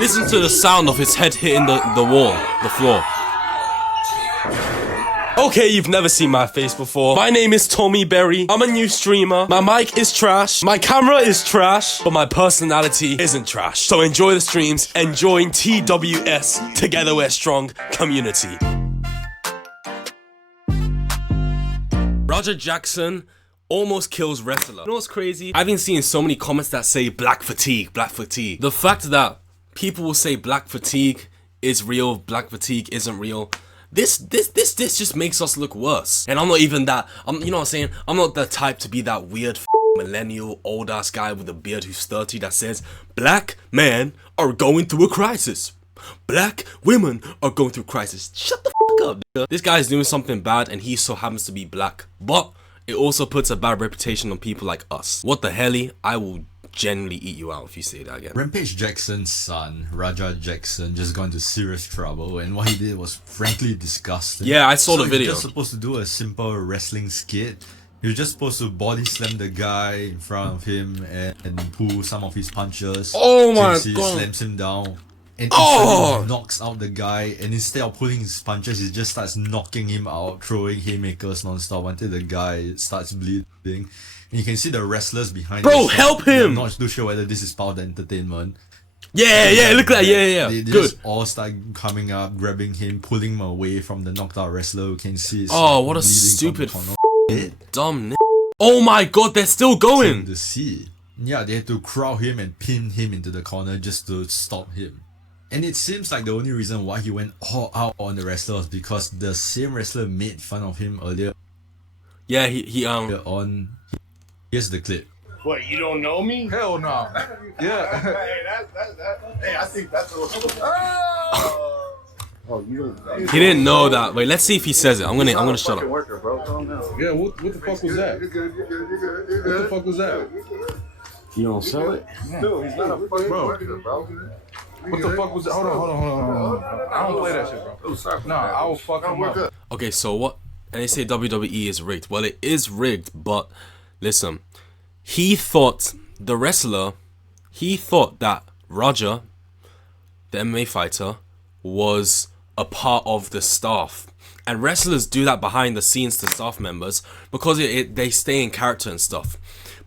Listen to the sound of his head hitting the wall, the floor. Okay, you've never seen my face before. My name is Tomi Berry. I'm a new streamer. My mic is trash. My camera is trash. But my personality isn't trash. So enjoy the streams. Enjoying TWS. Together we're strong community. Rampage Jackson almost kills wrestler. You know what's crazy? I've been seeing so many comments that say black fatigue, black fatigue. The fact that people will say black fatigue is real, black fatigue isn't real. This just makes us look worse. And I'm not even that, you know what I'm saying? I'm not the type to be that weird millennial old ass guy with a beard who's 30 that says black men are going through a crisis. Black women are going through a crisis. Shut the fuck up, nigga. This guy is doing something bad and he so happens to be black. But it also puts a bad reputation on people like us. What the helly? I will genuinely eat you out if you say that again. Rampage Jackson's son, Raja Jackson, just got into serious trouble, and what he did was frankly disgusting. Yeah, I saw the video. He was just supposed to do a simple wrestling skit. He was just supposed to body slam the guy in front of him and pull some of his punches. Oh my he god! Slams him down and instantly knocks out the guy. And instead of pulling his punches, he just starts knocking him out, throwing haymakers non-stop until the guy starts bleeding. And you can see the wrestlers behind. Bro, help him! I'm not too sure whether this is part of the entertainment. Yeah, look at that, yeah. They Good. just all start coming up, grabbing him, pulling him away from the knocked out wrestler. You can see it's what a stupid dumb Oh my god, they're still going! To see. Yeah, they had to crowd him and pin him into the corner just to stop him. And it seems like the only reason why he went all out on the wrestler was because the same wrestler made fun of him earlier. Yeah, he on. Here's the clip. What, you don't know me? Hell no. Yeah. Hey, I think that's what. Oh, you don't. He didn't know that. Wait, let's see if he says it. I'm gonna shut up. Worker, bro. Calm down. Yeah, what the fuck was that? What the fuck was that? You don't sell it? No, he's not a fucking worker, bro. What the fuck was that? Hold on. I don't play that shit, bro. Nah, I will fuck him up. Okay, so what? And they say WWE is rigged. Well, it is rigged, but listen. He thought the wrestler, he thought that Roger, the MMA fighter, was a part of the staff. And wrestlers do that behind the scenes to staff members because they stay in character and stuff.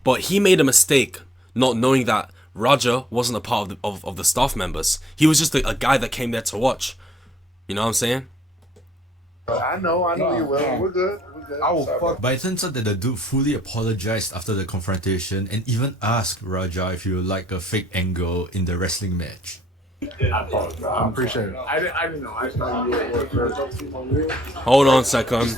But he made a mistake not knowing that Roger wasn't a part of the staff members. He was just a guy that came there to watch. You know what I'm saying? I know you will. We're good. I will fuck. But it turns out that the dude fully apologized after the confrontation and even asked Raja if he would like a fake angle in the wrestling match. I appreciate it. I didn't know. I thought you were. Hold on a second.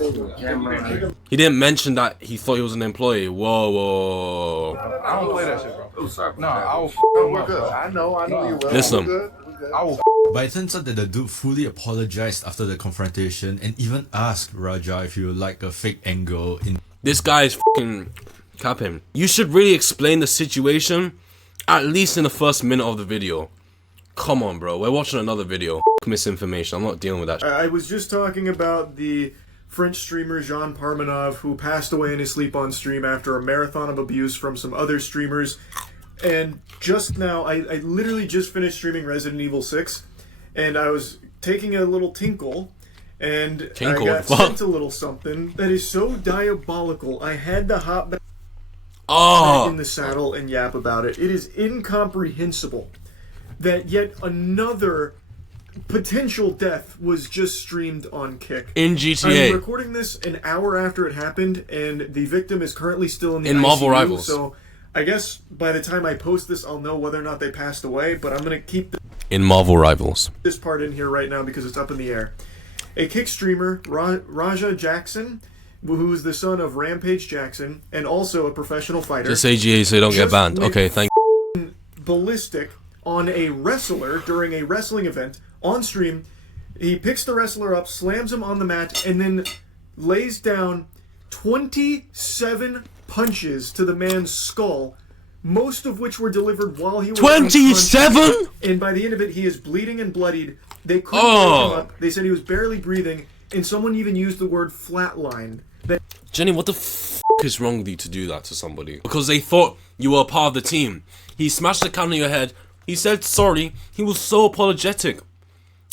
He didn't mention that he thought he was an employee. Whoa. I don't play that shit, bro. Nah, I will fuck him up, bro. I know you will. Listen. I will. But it turns out that the dude fully apologized after the confrontation and even asked Raja if he would like a fake angle in. This guy is fucking capping. You should really explain the situation, at least in the first minute of the video. Come on, bro. We're watching another video. Misinformation. I'm not dealing with that. I was just talking about the French streamer Jean Parmenov who passed away in his sleep on stream after a marathon of abuse from some other streamers. And just now, I literally just finished streaming Resident Evil 6, and I was taking a little tinkle, and I got sent a little something that is so diabolical. I had to hop back in the saddle and yap about it. It is incomprehensible that yet another potential death was just streamed on Kick. In GTA. I'm recording this an hour after it happened, and the victim is currently still in the ICU, Marvel Rivals. So I guess by the time I post this, I'll know whether or not they passed away, but I'm going to keep in Marvel Rivals this part in here right now because it's up in the air. A Kick streamer, Raja Jackson, who is the son of Rampage Jackson, and also a professional fighter. Just say GA so you don't get banned. Okay, thank you. Ballistic on a wrestler during a wrestling event on stream. He picks the wrestler up, slams him on the mat, and then lays down 27 punches to the man's skull, most of which were delivered while he was 27? And by the end of it, he is bleeding and bloodied. They couldn't wake him up. They said he was barely breathing, and someone even used the word flatline. Jenny, what the f*** is wrong with you to do that to somebody? Because they thought you were a part of the team. He smashed the can on your head, He said sorry. He was so apologetic.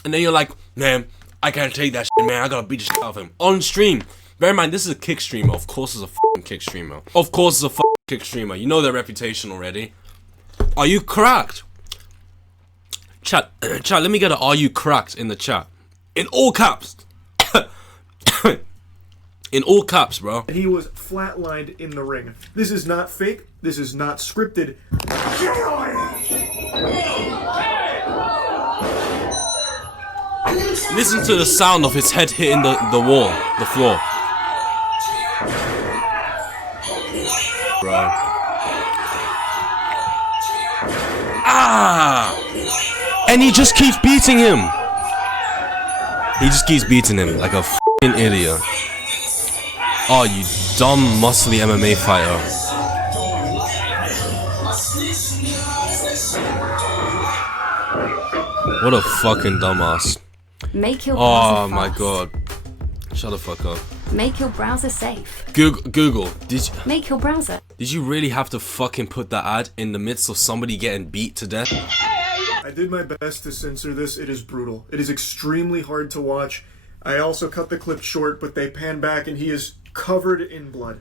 And then you're like, man, I can't take that shit, man. I gotta beat the shit out of him. On stream. Bear in mind, this is a kick streamer. Of course it's a fucking kick streamer. Of course it's a fucking kick streamer. You know their reputation already. Are you cracked? Chat, let me get a "Are you cracked" in the chat. In all caps. In all caps, bro. He was flatlined in the ring. This is not fake. This is not scripted. Listen to the sound of his head hitting the wall, the floor. Bro. Ah! And he just keeps beating him. He just keeps beating him like a f***ing idiot. Oh, you dumb, muscly MMA fighter. What a fucking dumbass. Make your Oh browser my fast. god. Shut the fuck up. Make your browser safe. Google, Make your browser. did you really have to fucking put that ad in the midst of somebody getting beat to death? I did my best to censor this. It is brutal. It is extremely hard to watch. I also cut the clip short, but they pan back and he is covered in blood.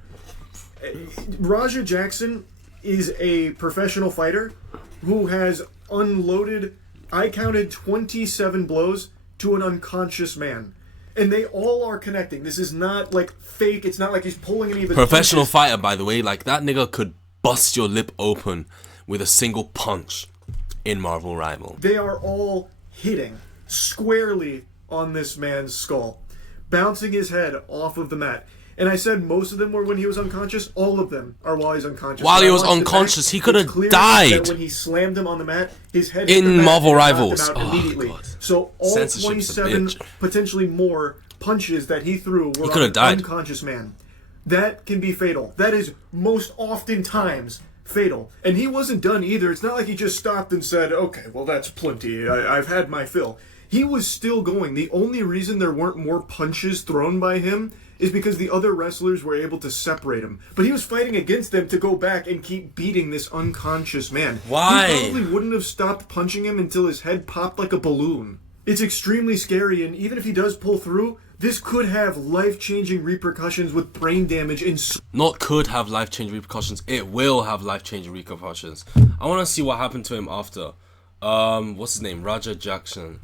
Raja Jackson is a professional fighter who has unloaded, I counted 27 blows to an unconscious man. And they all are connecting. This is not like fake. It's not like he's pulling any of his Professional punches. fighter, by the way. Like, that nigga could bust your lip open with a single punch in Marvel Rival. They are all hitting squarely on this man's skull, bouncing his head off of the mat. And I said most of them were when he was unconscious. All of them are while he's unconscious. While When he I was watched it unconscious, back, he could it's have clear died. that when he slammed him on the mat, his head In hit the mat Marvel and knocked him Rivals. out Oh, immediately. God. So all Censorship's a 27, bitch. potentially more punches that he threw were could on have an died. unconscious man. That can be fatal. That is most oftentimes fatal. And he wasn't done either. It's not like he just stopped and said, okay, well, that's plenty. I've had my fill. He was still going. The only reason there weren't more punches thrown by him is because the other wrestlers were able to separate him. But he was fighting against them to go back and keep beating this unconscious man. Why? He probably wouldn't have stopped punching him until his head popped like a balloon. It's extremely scary, and even if he does pull through, this could have life-changing repercussions with brain damage and Not could have life-changing repercussions. It will have life-changing repercussions. I want to see what happened to him after. What's his name? Raja Jackson.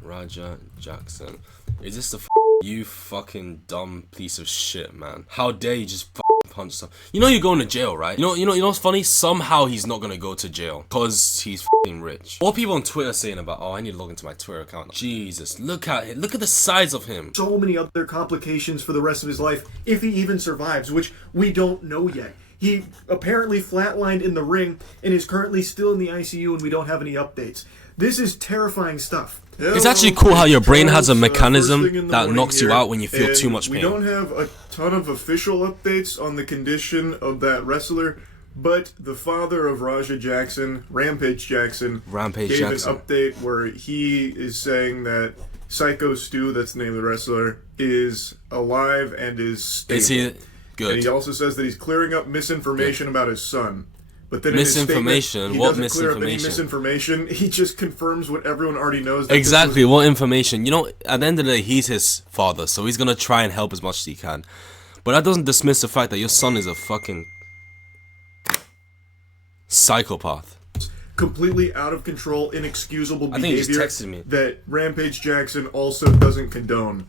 Is this the you fucking dumb piece of shit, man? How dare you just punch someone? You know you're going to jail, right? You know what's funny? Somehow he's not gonna go to jail because he's rich. What people on Twitter saying about, oh, I need to log into my Twitter account. Jesus, look at it. Look at the size of him. so many other complications for the rest of his life, if he even survives, which we don't know yet. He apparently flatlined in the ring and is currently still in the ICU, and we don't have any updates. This is terrifying stuff. It's actually cool how your brain has a Charles, mechanism first thing in the that morning knocks you here, out when you feel and too much pain. We don't have a ton of official updates on the condition of that wrestler, but the father of Raja Jackson, Rampage Jackson, Rampage gave Jackson. an update where he is saying that Syko Stu, that's the name of the wrestler, is alive and is stable. Is he And good? he also says that he's clearing up misinformation about his son. But then in his Misinformation? statement, he What doesn't clear up any misinformation? misinformation. He just confirms what everyone already knows. That this Exactly, was- what information? You know, at the end of the day, he's his father, so he's gonna try and help as much as he can. But that doesn't dismiss the fact that your son is a fucking psychopath. completely out of control, inexcusable I think he just behavior texted me. that Rampage Jackson also doesn't condone.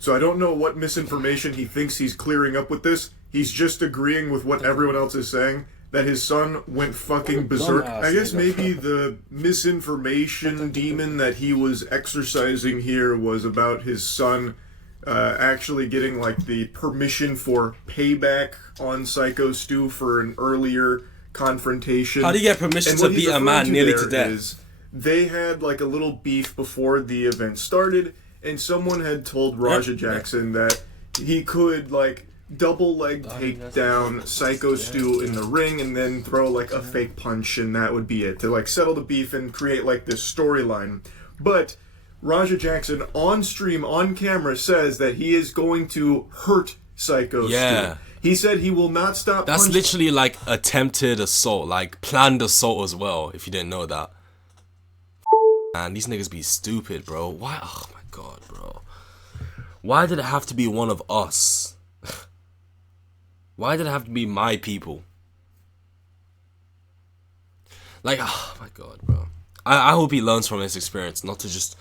So I don't know what misinformation he thinks he's clearing up with this. He's just agreeing with what everyone else is saying, that his son went fucking berserk. I guess maybe the misinformation demon that he was exercising here was about his son actually getting like the permission for payback on Syko Stu for an earlier confrontation. How do you get permission And to what he's beat a referring man to nearly there to death? is they had like a little beef before the event started, and someone had told Raja Jackson that he could like double leg take down Syko Stu in the ring and then throw like a fake punch, and that would be it to like settle the beef and create like this storyline. But Raja Jackson on stream, on camera, says that he is going to hurt Syko Yeah. Stu. He said he will not stop That's punching. literally like attempted assault, like planned assault as well, if you didn't know that. Man, these niggas be stupid, bro. Why? Oh my god, bro. Why did it have to be one of us? Why did it have to be my people? Like, oh my god, bro. I hope he learns from his experience, not to just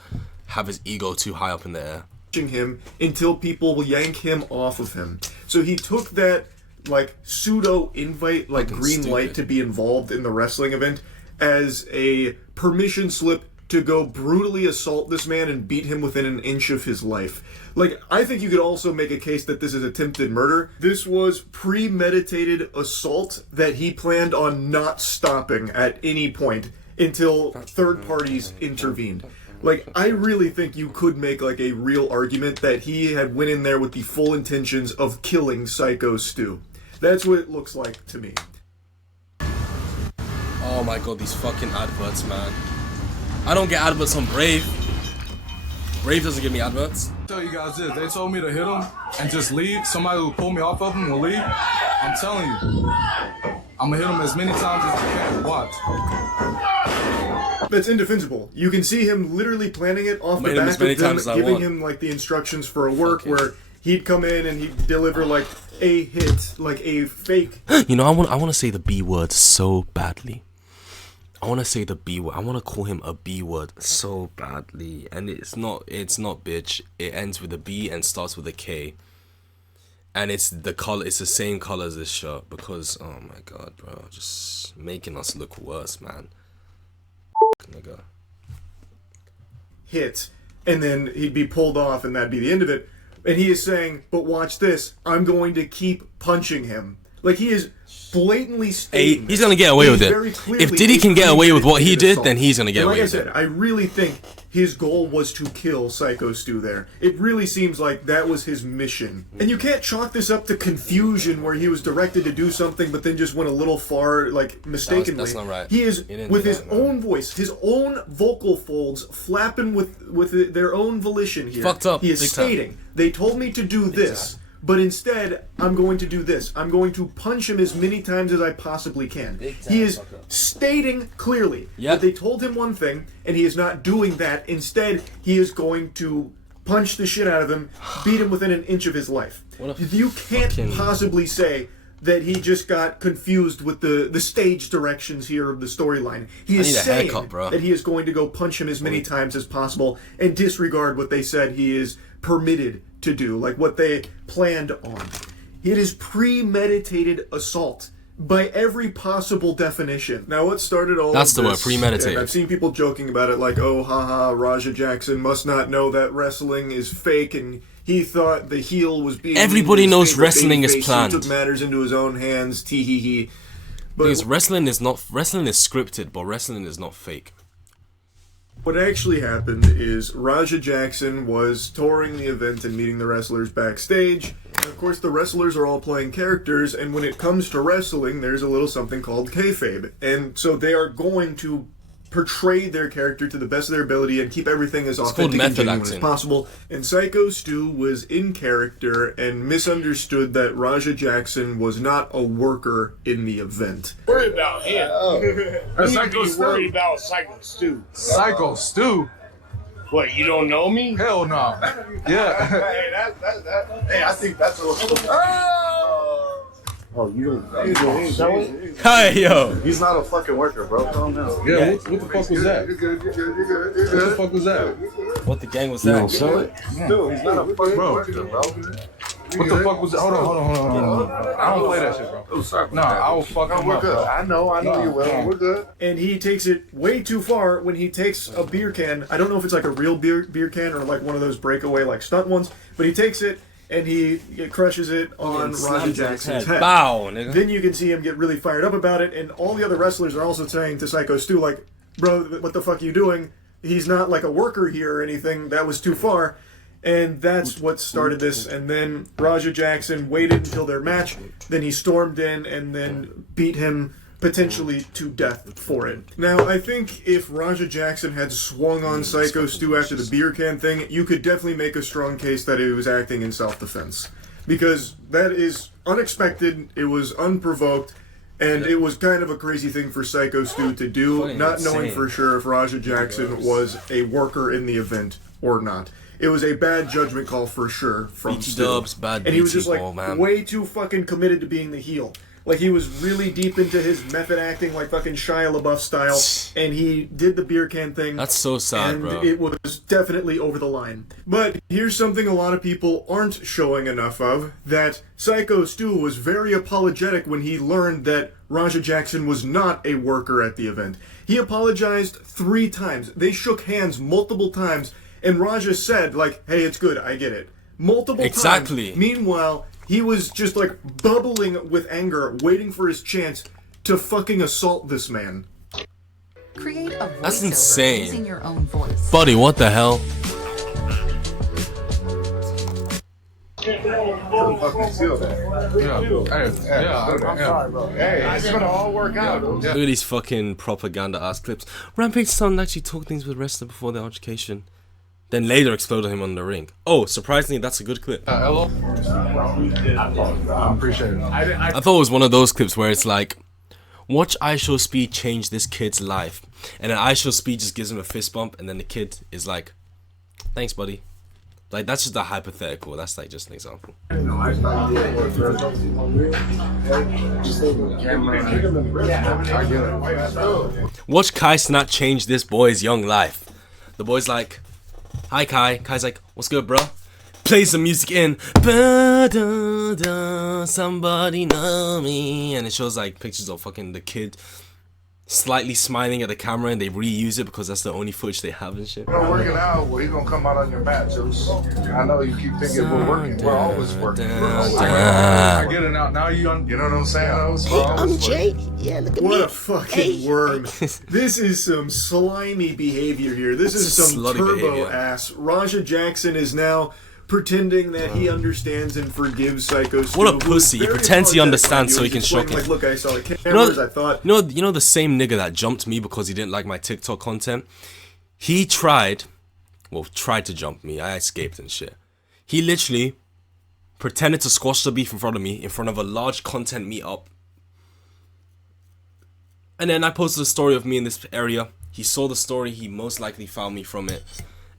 have his ego too high up in the air. Him until people will yank him off of him. So he took that like pseudo invite, like Fucking green stupid. light to be involved in the wrestling event as a permission slip to go brutally assault this man and beat him within an inch of his life. Like, I think you could also make a case that this is attempted murder. This was premeditated assault that he planned on not stopping at any point until third parties intervened. Like, I really think you could make, like, a real argument that he had went in there with the full intentions of killing Syko Stu. That's what it looks like to me. Oh my god, these fucking adverts, man. I don't get adverts on Brave. Brave doesn't give me adverts. Tell you guys this, they told me to hit him and just leave. Somebody will pull me off of him will leave. I'm telling you, I'm gonna hit him as many times as I can. Watch. That's indefensible. You can see him literally planning it off the Made him as back many of them times as I giving want. him like the instructions for a work where he'd come in and he'd deliver like a hit, like a fake. You know, I want to say the B word so badly. I want to say the B word. I want to call him a B word so badly, and it's not bitch. It ends with a B and starts with a K. And it's the color. It's the same color as this shirt because oh my god, bro, just making us look worse, man. Nigga. Hit, and then he'd be pulled off and that'd be the end of it. And he is saying, but watch this, I'm going to keep punching him. Like, he is blatantly stating He's gonna get away with it. If Diddy can get away with what he did, then he's gonna get away with it. Like I said, I really think his goal was to kill Syko Stu there. It really seems like that was his mission. And you can't chalk this up to confusion where he was directed to do something but then just went a little far, like, mistakenly. That's not right. He is, He didn't with do his that, man. own voice, his own vocal folds, flapping with their own volition here. Fucked up, He is big time. stating, they told me to do this. But instead, I'm going to do this. I'm going to punch him as many times as I possibly can. He is stating clearly that they told him one thing, and he is not doing that. Instead, he is going to punch the shit out of him, beat him within an inch of his life. You can't possibly say that he just got confused with the stage directions here of the storyline. He is saying that he is going to go punch him as many times as possible and disregard what they said he is permitted to do, like what they planned on. It is premeditated assault by every possible definition. Now, what started all That's of the word, this, premeditated. and I've seen people joking about it, like, oh, haha, Raja Jackson must not know that wrestling is fake, and he thought the heel was being... Everybody his knows favorite wrestling is babyface. planned. He took matters into his own hands, tee-hee-hee. But Because wrestling is scripted, but wrestling is not fake. what actually happened is Raja Jackson was touring the event and meeting the wrestlers backstage. And of course, the wrestlers are all playing characters, and when it comes to wrestling, there's a little something called kayfabe. And so they are going to portray their character to the best of their ability and keep everything as authentic and genuine as possible. And Syko Stu was in character and misunderstood that Raja Jackson was not a worker in the event. Worry about him. You need to be worried about Syko Stu. Syko Stu? What, you don't know me? Hell no. Yeah. Hey, I think that's a Oh, you don't sell it? Hey, yo. He's not a fucking worker, bro. Calm down. Yeah, what the fuck was that? You're good, you're good, you're good. What the fuck was that? What the gang was You that? don't sell it? Dude, he's not a fucking Bro. worker, bro. What the fuck was that? Hold on. I don't play that shit, bro. Oh, sorry. Nah, I will fuck him We're up, good. bro. I know you will. We're good. And he takes it way too far when he takes a beer can. I don't know if it's like a real beer can or like one of those breakaway like stunt ones, but he takes it and he crushes it on Raja Jackson's head. Bow, nigga. Then you can see him get really fired up about it, and all the other wrestlers are also saying to Syko Stu, like, bro, what the fuck are you doing? He's not like a worker here or anything. That was too far. And that's what started this. And then Raja Jackson waited until their match. Then he stormed in and then beat him potentially to death for it. Now, I think if Raja Jackson had swung on Syko Stu after the beer can thing, you could definitely make a strong case that he was acting in self-defense. Because that is unexpected, it was unprovoked, And it was kind of a crazy thing for Syko Stu to do, Fucking not knowing insane. for sure if Raja Jackson was a worker in the event or not. It was a bad judgment call for sure from BT Stu. Dubs, bad And he was BT just like ball, man. way too fucking committed to being the heel. Like he was really deep into his method acting, like fucking Shia LaBeouf style, and he did the beer can thing. That's so sad, and bro. it was definitely over the line. But here's something a lot of people aren't showing enough of, that Syko Stu was very apologetic when he learned that Raja Jackson was not a worker at the event. He apologized 3 times. They shook hands multiple times, and Raja said, like, hey, it's good, I get it. Multiple Exactly. times. Meanwhile, he was just like bubbling with anger, waiting for his chance to fucking assault this man. Create a That's voiceover insane. using your own voice. Buddy, what the hell? Couldn't fucking seal that. I'm sorry, bro. Hey, it's gonna all work out. Look at these fucking propaganda ass clips. Rampage son actually talked things with wrestler before their altercation, then later exploded him on the ring. Oh, surprisingly, that's a good clip. Hello? I appreciate it. I thought it was one of those clips where it's like, watch IShowSpeed Speed change this kid's life, and then IShowSpeed Speed just gives him a fist bump, and then the kid is like, thanks, buddy. Like, that's just a hypothetical. That's like just an example. Watch Kai Snap change this boy's young life. The boy's like, hi Kai. Kai's like, what's good, bro? Plays the music in. Ba-da-da, somebody know me. And it shows like pictures of fucking the kid slightly smiling at the camera, and they reuse it because that's the only footage they have and shit. We're working out. Well, he's gonna come out on your mat, Juice. I know you keep thinking we're working. We're always working. I get it now. Now you You know what I'm saying? We're always working. What a fucking worm. This is some slimy behavior here. This is That's some slutty turbo behavior. ass. Raja Jackson is now pretending that he understands and forgives Syko Stu. What a who is pussy. He very pretends he apologetic, understands mind so you. he He's can explaining, shock like, him. look, I saw the cameras, I thought... You know the same nigga that jumped me because he didn't like my TikTok content? He tried to jump me. I escaped and shit. He literally pretended to squash the beef in front of me in front of a large content meetup. And then I posted a story of me in this area. He saw the story. He most likely found me from it.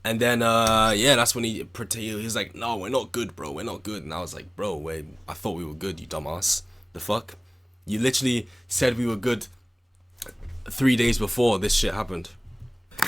And then, yeah, that's when he was like, no, we're not good, bro. We're not good. And I was like, bro, wait, I thought we were good, you dumbass. The fuck? You literally said we were good 3 days before this shit happened.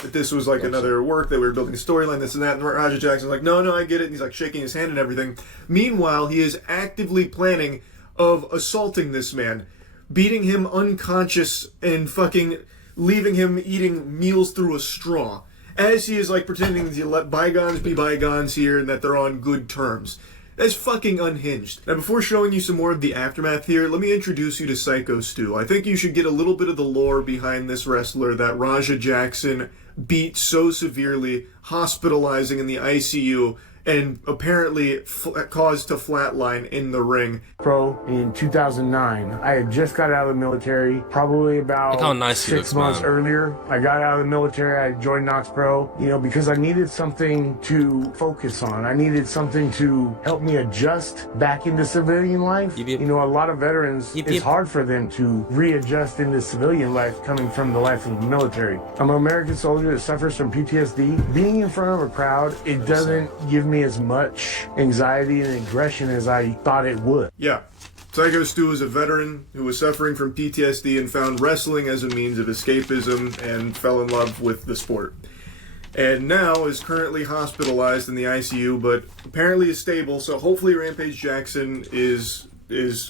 that this was like another work, that we were building a storyline, this and that, and Raja Jackson's like, no, I get it, and he's like shaking his hand and everything. Meanwhile, he is actively planning of assaulting this man, beating him unconscious and fucking leaving him eating meals through a straw, as he is like pretending to let bygones be bygones here and that they're on good terms. That's fucking unhinged. Now, before showing you some more of the aftermath here, let me introduce you to Syko Stu. I think you should get a little bit of the lore behind this wrestler that Raja Jackson beat so severely, hospitalizing in the ICU, and apparently caused to flatline in the ring. Pro in 2009. I had just got out of the military, probably about Look how nice he 6 looks, months man. earlier. I got out of the military, I joined Knox Pro, because I needed something to focus on. I needed something to help me adjust back into civilian life. Yep, yep. A lot of veterans, Yep, it's yep. hard for them to readjust into civilian life coming from the life of the military. I'm an American soldier that suffers from PTSD. Being in front of a crowd, it doesn't give me as much anxiety and aggression as I thought it would. Yeah. Syko Stu is a veteran who was suffering from PTSD and found wrestling as a means of escapism and fell in love with the sport. And now is currently hospitalized in the ICU, but apparently is stable, so hopefully Rampage Jackson is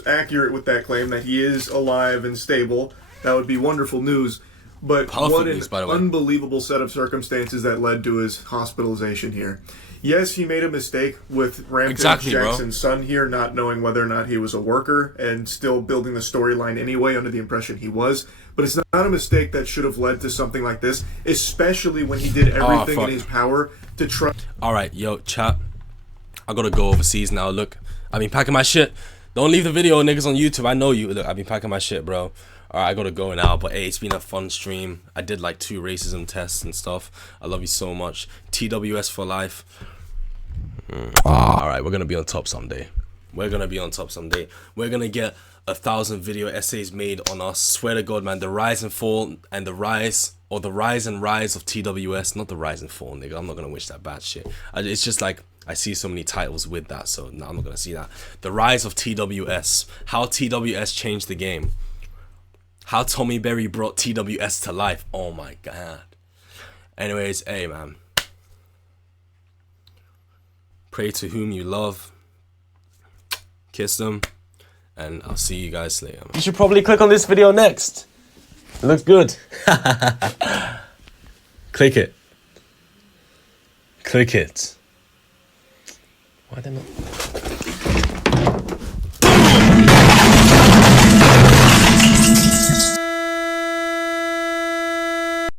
accurate with that claim that he is alive and stable. That would be wonderful news. But Perfect what news, by the an way. unbelievable set of circumstances that led to his hospitalization here. Yes, he made a mistake with Rampage Exactly, bro. Jackson's son here, not knowing whether or not he was a worker and still building the storyline anyway under the impression he was. But it's not a mistake that should have led to something like this, especially when he did everything fuck. in his power to try. Alright, yo, chat. I gotta go overseas now. Look, I've been packing my shit. Don't leave the video, niggas on YouTube. I know you. Look, I've been packing my shit, bro. Alright, I gotta go now. But hey, it's been a fun stream. I did like 2 racism tests and stuff. I love you so much. TWS for life. Alright, we're gonna be on top someday. We're gonna be on top someday. We're gonna get 1,000 video essays made on us. Swear to God, man. The rise and fall and the rise, or the rise and rise of TWS. Not the rise and fall, nigga. I'm not gonna wish that bad shit. It's just like, I see so many titles with that, so no, I'm not gonna see that. The rise of TWS. How TWS changed the game. How Tomi Berry brought TWS to life. Oh my god. Anyways, hey man. Pray to whom you love. Kiss them. And I'll see you guys later. You should probably click on this video next. It looks good. Click it. Click it. Why they not?